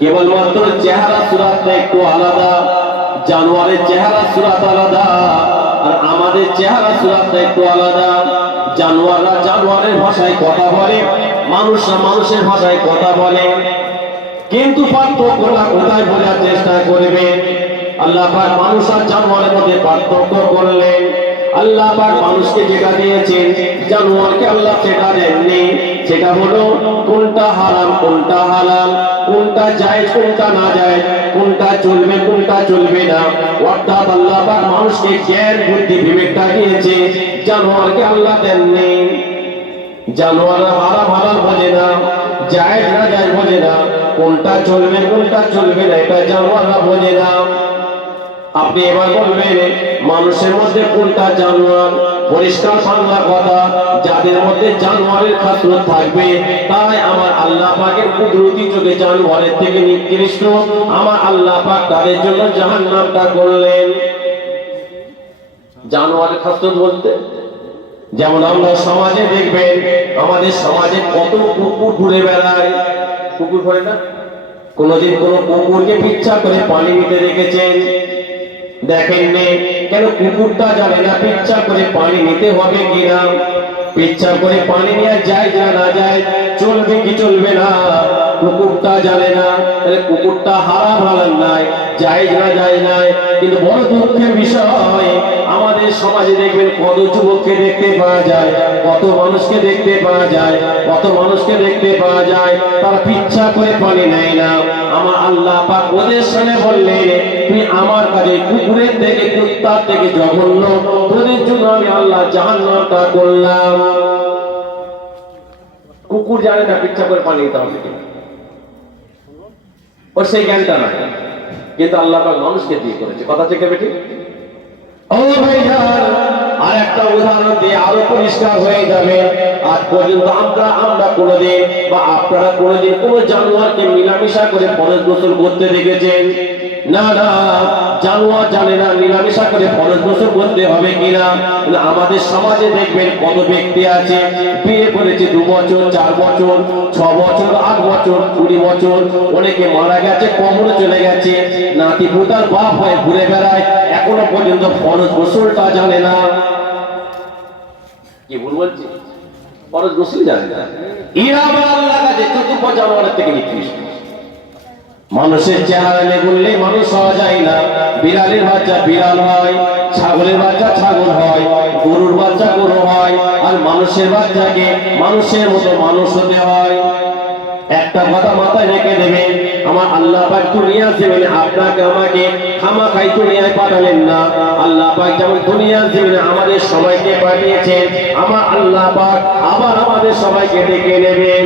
কেবলমাত্র চেহারা সুরাতটা একটু আলাদা, জানোয়ারের চেহারা সুরাত আলাদা, আর আমাদের চেহারা সুরাতটা একটু আলাদা। জানোয়াররা জানোয়ারের ভাষায় কথা বলে, মানুষরা মানুষের ভাষায় কথা বলে। কিন্তু পার্থক্যটা কোথায় বোঝার চেষ্টা করবে? আল্লাহ মানুষ আর জানোয়ারের মধ্যে পার্থক্য করলেন। আল্লাহ পাক মানুষকে যেটা দিয়েছেন, জানোয়ারকে আল্লাহ সেটা দেননি। সেটা হলো কোনটা হারাম, কোনটা হালাল, কোনটা জায়েজ, কোনটা না যায় কোনটা চলবে কোনটা চলবে না। অর্থাৎ আল্লাহ পাক মানুষকে জ্ঞান, বুদ্ধি, বিবেকটা দিয়েছে, জানোয়ারকে আল্লাহ দেননি। জানোয়াররা হারাম, হালাল বোঝে না, জায়েজ না যায় বোঝে না, কোনটা চলবে কোনটা চলবে না, এটা জানোয়াররা বোঝে না। আপনি এবার বলবেন, মানুষের মধ্যে কোনটা জানোয়ার? পরিষ্কার বাংলা কথা, যাদের মধ্যে জানোয়ারের খাসলত থাকবে, তাই আমার আল্লাহ পাকের কুদরতি চোখে জানোয়ারের থেকে নিকৃষ্ট। আমার আল্লাহ পাক তাদের জন্য জাহান্নামটা করলেন। জানোয়ারের খাসলত বলতে, যেমন আমরা সমাজে দেখবেন, আমাদের সমাজে কত কুকুর ঘুরে বেড়ায়। কুকুর ঘরে না? কোনদিন কোন কুকুরকে পিচ্ছা করে পানি নিতে রেখেছেন দেখেননি। কেন কুকুরটা জানে না পিচ্ছা করে পানি নিতে হবে কিনা? পিচ্ছা করে পানি নেওয়া যায় না না যায়, চলবে কি চলবে না? কুকুরটা জানে না। তাহলে কুকুরটা হারাম হালাল নাই যায় না যায় নাই। কিন্তু বড় দুঃখের বিষয়, আমাদের সমাজে দেখবেন কত যুবককে দেখতে পাওয়া যায়, কত মানুষকে দেখতে পাওয়া যায়, কত মানুষকে দেখতে পাওয়া যায়, তারা পিচ্ছা করে পানি নেয় না। আমার আল্লাহ পাক ওদের সামনে বললেন তুই আমার কাছে কুকুরের থেকে, কুত্তার থেকে জঘন্য। তোদের জন্য আমি আল্লাহ জাহান্নামটা করলাম। কুকুর জানে না পিচ্ছা করে পানি দিতে হবে ওর সেই জ্ঞানটা নাই। কিন্তু আল্লাহ পাক মানুষকে দিয়ে করেছে। কথা থেকে বেটি ও ভাইজান, আর একটা উদাহরণ দিয়ে আরও পরিষ্কার হয়ে যাবে। আজ পর্যন্ত আমরা আমরা কোনোদিন বা আপনারা কোনোদিন কোনো জানোয়ারকে মিলামিশা করে ফরজ গোসল করতে দেখেছেন। না না, জানোয়ার জানে না মিলামিশা করে ফরজ গোসল করতে হবে কিনা? আমাদের সমাজে দেখবেন কত ব্যক্তি আছে, বিয়ে করেছে দু বছর, চার বছর, ছ বছর, আট বছর, কুড়ি বছর, অনেকে মারা গেছে, কবরে চলে গেছে, নাতি পুতার বাপ হয়ে ঘুরে বেড়ায়, এখনও পর্যন্ত ফরজ গোসলটা জানে না। কি ভুল বলছি? ফরজ গোসল জানে না। ইরা আল্লাহ কাছে চতুর্থ জানোয়ারের থেকে নিকৃষ্ট। মানুষের চেহারা বললে মানুষ হওয়া যায় না। বিড়ালের বাচ্চা বিড়াল হয়, ছাগলের বাচ্চা ছাগল হয়, গরুর বাচ্চা গরু হয়, আর মানুষের বাচ্চাকে মানুষের মতো মানুষ হতে হয়। একটা কথা মাথায় রেখে দেবেন আমার আল্লাহ পাক দুনিয়া জমিনে আপনাকে, আমাকে খামা খাই দুনিয়ায় পাঠালেন না। আল্লাহ পাক যেমন দুনিয়া জমিনে আমাদের সবাইকে পাঠিয়েছেন, আমার আল্লাহ পাক আবার আমাদের সবাইকে ডেকে নেবেন।